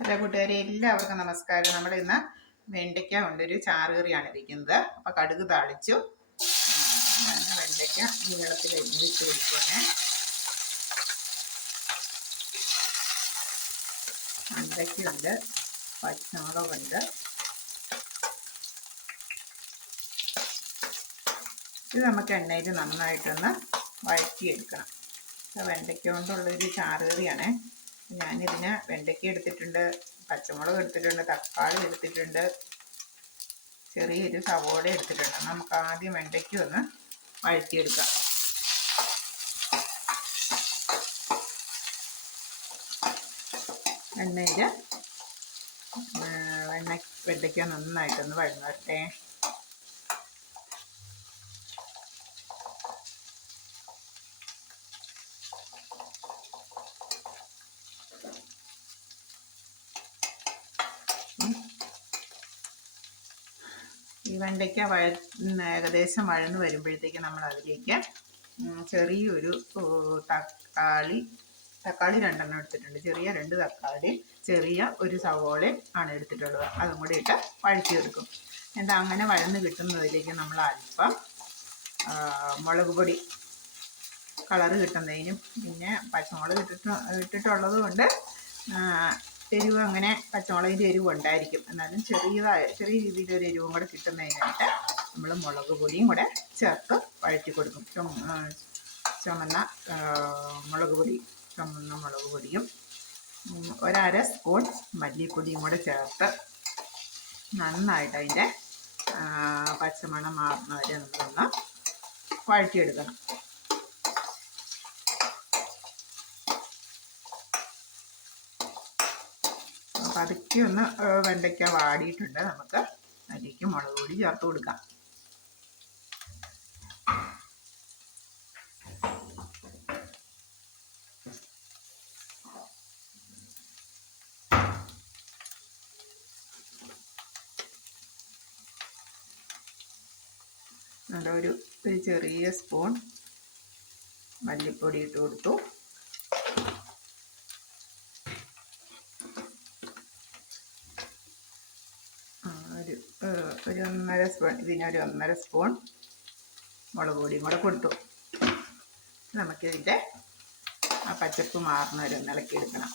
Hello കൂട്ടുകാരെ, എല്ലാവർക്കും നമസ്കാരം. നമ്മുടെ ഇന്ന് വെണ്ടയ്ക്ക കൊണ്ടൊരു ചാറുകറിയാണ് ഇരിക്കുന്നത്. അപ്പോൾ കടുക് താളിച്ചു. വെണ്ടയ്ക്ക നീളത്തിൽ അരിഞ്ഞിട്ട് കൊടുക്കുവാണ്. വെണ്ടയ്ക്കുണ്ട്, പച്ചമുളകുണ്ട്. ഇത് നമുക്ക് എണ്ണയിൽ നന്നായിട്ടൊന്ന് വഴറ്റിയെടുക്കണം. വെണ്ടയ്ക്ക കൊണ്ടുള്ളൊരു ചാറുകറിയാണ്. ഞാനിതിന് വെണ്ടയ്ക്ക എടുത്തിട്ടുണ്ട്, പച്ചമുളക് എടുത്തിട്ടുണ്ട്, തക്കാളി എടുത്തിട്ടുണ്ട്, ചെറിയൊരു സവോള എടുത്തിട്ടുണ്ട്. നമുക്ക് ആദ്യം വെണ്ടയ്ക്ക ഒന്ന് വഴറ്റിയെടുക്കാം. എണ്ണയിൽ വെണ്ടയ്ക്ക നന്നായിട്ടൊന്ന് വഴന്നു വരട്ടെ. ഈ വെണ്ടയ്ക്ക ഏകദേശം വഴന്ന് വരുമ്പോഴത്തേക്ക് നമ്മൾ അതിലേക്ക് ചെറിയൊരു തക്കാളി 2 എടുത്തിട്ടുണ്ട്. ചെറിയ 2 തക്കാളി, ചെറിയ ഒരു സവോളയും ആണ് എടുത്തിട്ടുള്ളത്. അതും കൂടി ഇട്ട് വഴറ്റിയെടുക്കും. എന്നിട്ട് അങ്ങനെ വഴന്ന് കിട്ടുന്നതിലേക്ക് നമ്മൾ അല്പം മുളക് പൊടി കളറ് കിട്ടുന്നതിനും, പിന്നെ പച്ചമുളക് ഇട്ടിട്ടുള്ളത് കൊണ്ട് എരിവ് അങ്ങനെ പച്ചമുളകിൻ്റെ എരിവ് ഉണ്ടായിരിക്കും. എന്നാലും ചെറിയ രീതിയിലൊരു എരിവും കൂടെ കിട്ടുന്നതിനായിട്ട് നമ്മൾ മുളക് പൊടിയും കൂടെ ചേർത്ത് വഴറ്റി കൊടുക്കും. ചുമന്ന മുളക് പൊടിയും 1/2 സ്പൂൺ മല്ലിപ്പൊടിയും കൂടെ ചേർത്ത് നന്നായിട്ട് അതിൻ്റെ പച്ചമണം മാറുന്നവരെ നമ്മളൊന്ന് വഴറ്റിയെടുക്കണം. പതുക്കെ ഒന്ന് വെണ്ടയ്ക്ക വാടിയിട്ടുണ്ട്. നമുക്ക് അതിലേക്ക് മുളക് പൊടി ചേർത്ത് കൊടുക്കാം. ഒരു ചെറിയ സ്പൂൺ മല്ലിപ്പൊടി ഇട്ട് കൊടുത്തു. ഒരു 1.5 സ്പൂൺ, ഇതിനൊരു 1.5 സ്പൂൺ മുളക് പൊടിയും കൂടെ കൊടുത്തു. നമുക്കിതിൻ്റെ ആ പച്ചപ്പ് മാറുന്നവരെ ഇളക്കിയെടുക്കണം.